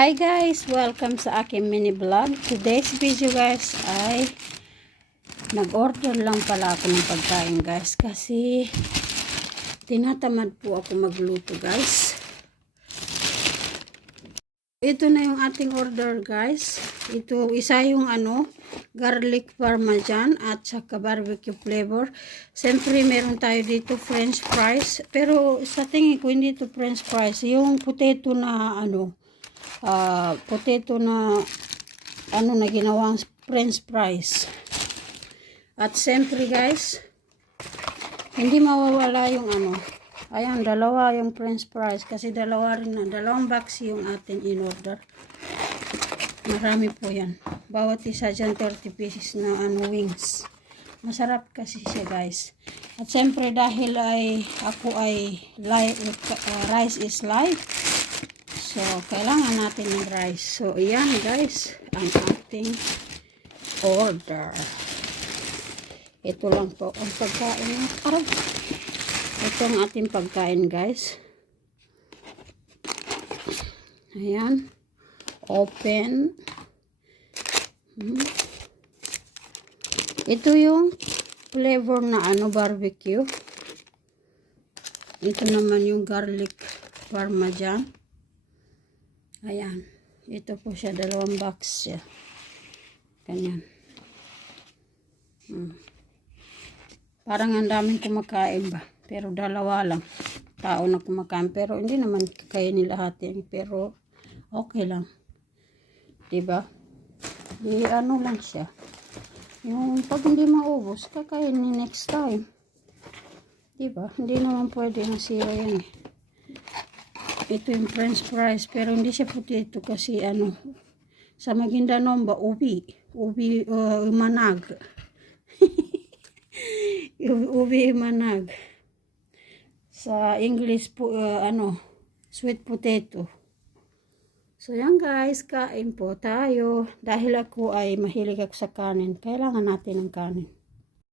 Hi guys! Welcome sa aking mini vlog. Today's video guys ay nag-order lang pala ako ng pagkain guys kasi tinatamad po ako magluto guys. Ito na yung ating order guys. Ito isa yung garlic parmesan at saka barbecue flavor. Siyempre meron tayo dito french fries, pero sa tingin ko hindi ito french fries, yung potato na na ginawang french fries. At siyempre guys, hindi mawawala yung ayan, dalawa yung french fries kasi dalawang box yung atin in order. Marami po yan, bawat isa dyan 30 pieces na wings. Masarap kasi siya guys. At siyempre dahil ako ay rice is life, so kailangan natin ng rice. So ayan guys ang ating order. Ito lang po ang pagkain. Ito ang ating pagkain guys. Ayan, open. Ito yung flavor na barbecue. Ito naman yung garlic parmesan. Ayan, ito po siya, dalawang box siya. Ganyan. Parang ang daming kumakain ba, pero dalawa lang tao na kumakain, pero hindi naman kakainin lahat yan, pero okay lang, diba? Di lang siya, yung pag hindi maubos kakainin next time, diba? Hindi naman pwede masira yan. Ito yung french fries, pero hindi siya potato kasi sa Maguindanao ba ubi manag. Ubi manag. Sa English po sweet potato. So yan guys, kain po tayo. Dahil ako ay mahilig ako sa kanin, kailangan natin ng kanin.